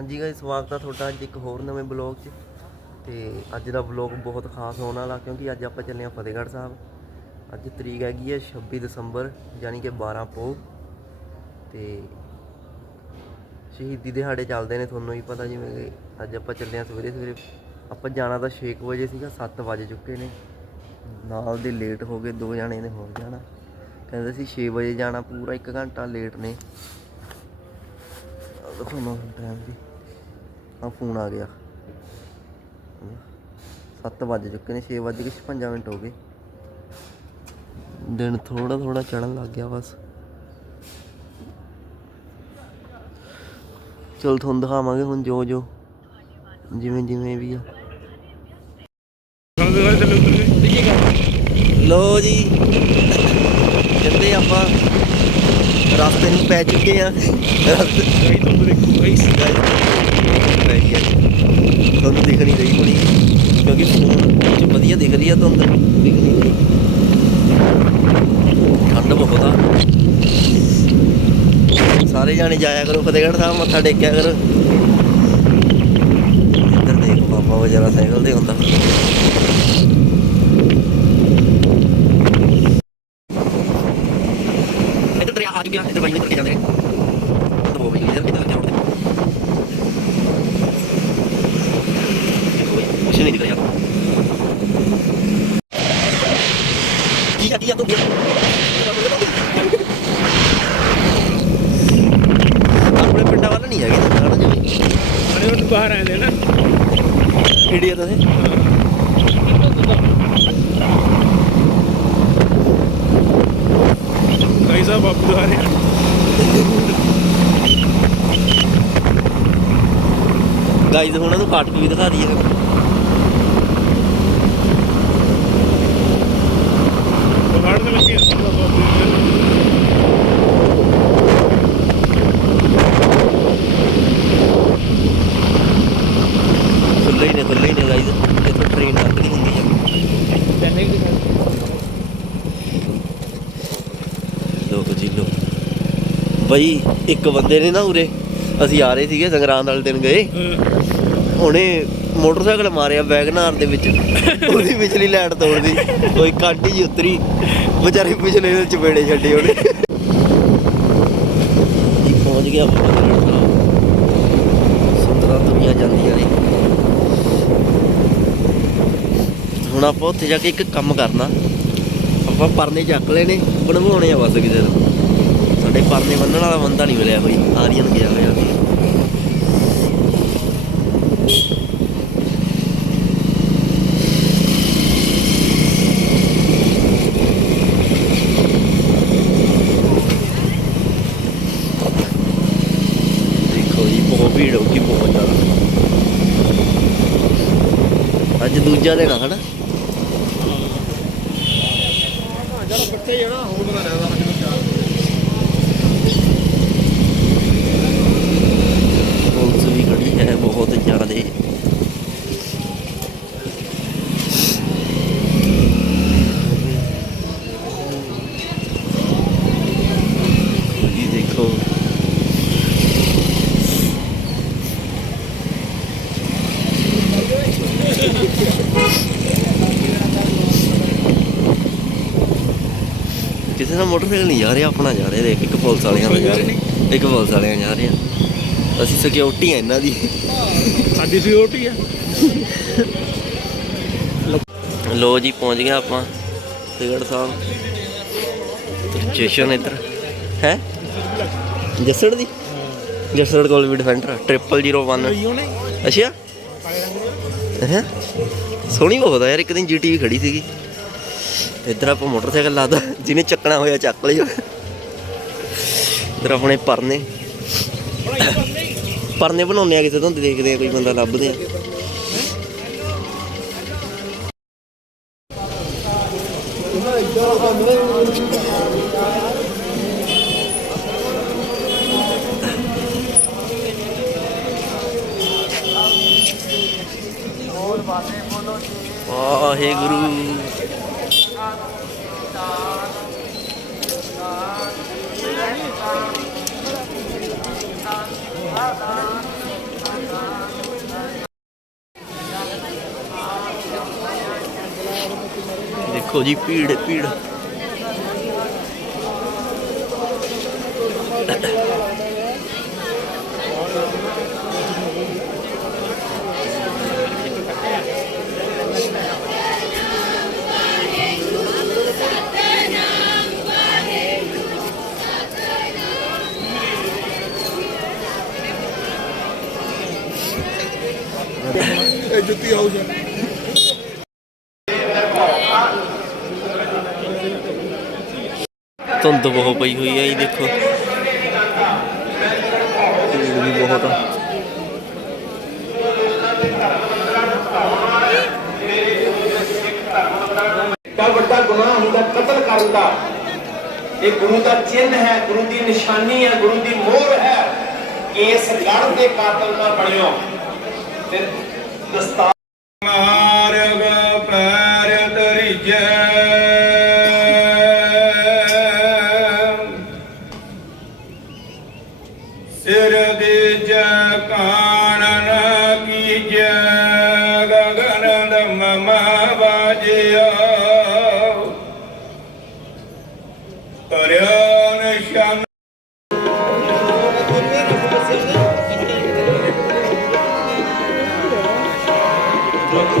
ਹਾਂਜੀ ਗਾਇਸ ਸਵਾਗਤ ਆ ਤੁਹਾਡਾ ਅੱਜ ਇੱਕ ਹੋਰ ਨਵੇਂ ਬਲੌਗ 'ਚ। ਤੇ ਅੱਜ ਦਾ ਬਲੌਗ ਬਹੁਤ ਖਾਸ ਹੋਣ ਵਾਲਾ ਕਿਉਂਕਿ ਅੱਜ ਆਪਾਂ ਚੱਲੇ ਆ ਫਤਿਹਗੜ੍ਹ ਸਾਹਿਬ। ਅੱਜ ਤਰੀਕ ਹੈਗੀ ਹੈ 26 ਦਸੰਬਰ, ਯਾਨੀ ਕਿ 12 ਪੋ ਤੇ ਸ਼ਹੀਦੀ ਦਿਹਾੜੇ ਚੱਲਦੇ ਨੇ, ਤੁਹਾਨੂੰ ਹੀ ਪਤਾ ਜਿਵੇਂ ਕਿ ਅੱਜ ਆਪਾਂ ਚੱਲੇ ਆ ਸਵੇਰੇ ਸਵੇਰੇ। ਆਪਾਂ ਜਾਣਾ ਤਾਂ 6 ਕੁ ਵਜੇ ਸੀਗਾ 7 ਵਜ ਚੁੱਕੇ ਨੇ। ਨਾਲ ਦੇ ਲੇਟ ਹੋ ਗਏ, ਦੋ ਜਾਣੇ ਨੇ ਹੋਰ ਜਾਣਾ। ਕਹਿੰਦੇ ਸੀ 6 ਵਜੇ ਜਾਣਾ, ਪੂਰਾ 1 ਘੰਟਾ ਲੇਟ ਨੇ। ਆਹ ਦੇਖੋ ਨਾ ਟਾਈਮ ਦੀ। ਆ ਫੋਨ ਆ ਗਿਆ। 7 ਵਜ ਚੁੱਕੇ ਨੇ 6 ਵਜ ਕੇ 56 ਮਿੰਟ ਹੋ ਗਏ। ਦਿਨ ਥੋੜਾ ਥੋੜਾ ਚੜਨ ਲੱਗ ਗਿਆ ਬਸ। ਚਲ ਤੁਹਾਨੂੰ ਦਿਖਾਵਾਂਗੇ ਹੁਣ ਜੋ ਜੋ, ਜਿਵੇਂ ਜਿਵੇਂ ਵੀ ਆ। ਲੋ ਜੀ, ਕਹਿੰਦੇ ਆਪਾਂ ਰਸਤੇ ਨੂੰ ਪੈ ਚੁੱਕੇ ਆ। ਰਸਤੇ ਪੈ ਗਿਆ ਤੁਹਾਨੂੰ ਦਿਖ ਨਹੀਂ ਰਹੀ ਹੋਣੀ। ਕਿਉਂਕਿ ਫੋਨ ਚ ਵਧੀਆ ਦਿਖ ਰਹੀ ਆ ਤੁਹਾਨੂੰ। ਦਿਖ ਨਹੀਂ ਰਹੀ। ਠੰਡ ਬਹੁਤ ਆ। ਸਾਰੇ ਜਾਣੇ ਜਾਇਆ ਕਰੋ ਫਤਿਹਗੜ੍ਹ ਸਾਹਿਬ ਮੱਥਾ ਟੇਕਿਆ ਕਰੋ। ਇੱਧਰ ਦੇਖ ਬਾਬਾ ਵਜਰਾ ਸਾਈਕਲ ਤੇ ਹੁੰਦਾ ਇੱਧਰ ਦਰਿਆ ਆ ਚੁੱਕਿਆ ਇੱਧਰ ਬਾਈ ਨੇ ਤੁਰ ਕੇ ਜਾਂਦੇ ਨੇ ਦੋ ਵਜੇ ਇੱਧਰ ਕਿੱਧਰ ਜਾਂਦੇ ਕੁਛ ਨਹੀਂ ਦਿਖ ਰਿਹਾ ਕੀ ਆ ਕੀ ਆ ਤੂੰ ਆਪਣੇ ਪਿੰਡਾਂ ਵੱਲ ਨਹੀਂ ਹੈਗੇ ਤਾਂ ਨਾ ਜਿਵੇਂ ਬਾਹਰ ਆਏ ਨੇ ਨਾ ਇੰਡੀਆ ਤੋਂ ਇਹ ਕਈ ਸਾਹਿਬ ਬਾਪੂ ਆ ਰਹੇ ਗਾਈਜ਼ ਉਹਨਾਂ ਨੂੰ ਕਾਟ ਵੀ ਦਿਖਾ ਦਈਏ। ਬਾਹਰ ਦੇ ਲੱਗੇ ਬਾਪੂ ਖੁੱਲੇ ਹੀ ਨੇ ਖੁੱਲੇ ਹੀ ਨੇ ਗਾਈਜ਼ ਇੱਥੋਂ ਟ੍ਰੇਨ ਲੰਘਦੀ ਹੁੰਦੀ ਆ ਪਹਿਲੇ ਹੀ ਲੋਕ ਜੀ ਲੋ ਬਈ, ਇੱਕ ਬੰਦੇ ਨੇ ਨਾ ਉਰੇ, ਅਸੀਂ ਆ ਰਹੇ ਸੀਗੇ ਸੰਗਰਾਂਦ ਵਾਲੇ ਦਿਨ ਗਏ। ਉਹਨੇ ਮੋਟਰਸਾਈਕਲ ਮਾਰਿਆ ਵੈਗਨਾਰ ਦੇ ਵਿੱਚ। ਉਹਦੀ ਪਿਛਲੀ ਲਾਈਟ ਤੋੜਦੀ। ਕੋਈ ਕਾਂਟੀ ਜੀ ਉਤਰੀ। ਵਿਚਾਰੇ ਪਿਛਲੇ ਦੇ ਚਪੇੜੇ ਛੱਡੇ ਉਹਨੇ। ਜੀ ਪਹੁੰਚ ਗਿਆ ਫਤਿਹਗੜ੍ਹ ਦੁਨੀਆ ਜਾਂਦੀਆਂ ਨੇ ਹੁਣ ਆਪਾਂ ਉੱਥੇ ਜਾ ਕੇ ਇੱਕ ਕੰਮ ਕਰਨਾ। ਆਪਾਂ ਪਰਨੇ ਚੱਕ ਲਏ ਨੇ ਬਣਵਾਉਣੇ ਆ ਬਸ ਕਿਸੇ ਨੂੰ ਸਾਡੇ ਪਰਨੇ ਬੰਨਣ ਵਾਲਾ ਬੰਦਾ ਨਹੀਂ ਮਿਲਿਆ ਕੋਈ ਆਰੀਅਨ ਗਿਆ ਹੋਇਆ। ਦੇਖੋ ਜੀ, ਬਹੁਤ ਭੀੜ ਹੋ ਗਈ, ਬਹੁਤ ਜ਼ਿਆਦਾ। ਅੱਜ ਦੂਜਾ ਦਿਨ ਆ, ਹਨਾ? ਜਦ ਬੱਚੇ ਜਿਹੜਾ ਹੋਰ ਬਣਾ ਰਿਹਾ ਸਾਡੇ ਨੂੰ ਚਾਰ ਪੁਲਿਸ ਵੀ ਖੜੀ ਹੈ ਬਹੁਤ ਜ਼ਿਆਦਾ ਜੀ ਦੇਖੋ ਦਾ ਮੋਟਰਸਾਈਕਲ ਨਹੀਂ ਜਾ ਰਿਹਾ ਆਪਣਾ ਜਾ ਰਿਹਾ ਦੇਖ ਇੱਕ ਪੁਲਿਸ ਵਾਲਿਆਂ ਦਾ ਜਾ ਰਿਹਾ ਇੱਕ ਪੁਲਿਸ ਵਾਲਿਆਂ ਜਾ ਰਿਹਾ। ਅਸੀਂ ਸਿਕਿਉਰਿਟੀ ਆ ਇਹਨਾਂ ਦੀ। ਸਾਡੀ ਸਿਕਿਉਰਿਟੀ ਆ। ਲੋ ਜੀ ਪਹੁੰਚ ਗਏ ਆਪਾਂ ਫਤਿਹਗੜ੍ਹ ਸਾਹਿਬ। ਸਟੇਸ਼ਨ ਇੱਧਰ ਹੈ? ਜੱਸੜ ਦੀ? ਜੱਸੜ ਕੋਲ ਵੀ ਡਿਫੈਂਡਰ 0001 ਕੋਈ ਉਹਨੇ। ਅੱਛਾ। ਹੈ? ਸੋਹਣੀ ਬਹੁਤ ਆ ਯਾਰ ਇੱਕ ਦਿਨ ਜੀਟੀ ਵੀ ਖੜੀ ਸੀਗੀ। ਇੱਧਰ ਆਪਾਂ ਮੋਟਰਸਾਈਕਲ ਲਾਦਾ ਜਿਹਨੇ ਚੱਕਣਾ ਹੋਇਆ ਚੱਕ ਲਿਓ। ਇੱਧਰ ਆਪਣੇ ਪਰਨੇ। ਪਰਨੇ ਬਣਾਉਣੇ ਆ ਕਿਸੇ ਤੋਂ ਦੇਖਦੇ ਆ ਕੋਈ ਬੰਦਾ ਲੱਭਦੇ ਆ। ਵਾਹਿਗੁਰੂ। ਦੇਖੋ ਜੀ ਭੀੜ ਭੀੜ। ਇਹ ਜੁੱਤੀ ਹਾਊਸ ਹੈ ਧੁੰਦ ਬਹੁਤ ਪਈ ਹੋਈ ਹੈ ਜੀ, ਦੇਖੋ। ਭੀੜ ਵੀ ਬਹੁਤ ਆ। ਦਾ ਵੱਡਾ ਗੁਨਾਹ ਹੁੰਦਾ, ਕਤਲ ਕਰਨ ਦਾ ਇਹ ਗੁਰੂ ਦਾ ਚਿੰਨ ਹੈ, ਗੁਰੂ ਦੀ ਨਿਸ਼ਾਨੀ ਹੈ, ਗੁਰੂ ਦੀ ਮੋਹਰ ਹੈ। ਇਸ ਲੜ ਦੇ ਕਾਤਲ ਨਾ ਬਣਿਓ। ਤੇ ਦਸਤਾਰ ਕੀਜੈ ਗਗਨ ਦਮ ਬਾਜਿਆ ਕਰਿਆ ਨਿਸ਼ਾਨ ਉਹ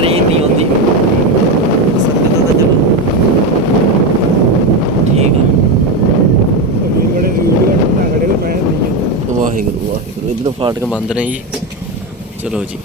ਟ੍ਰੇਨ ਨਹੀਂ ਆਉਂਦੀ। ਸੰਗਤਾਂ ਤਾਂ ਚਲੋ। ਠੀਕ ਆ। ਵਾਹਿਗੁਰੂ ਵਾਹਿਗੁਰੂ। ਇੱਧਰ ਫਾਟਕ ਬੰਦ ਨੇ ਜੀ। ਚਲੋ ਜੀ।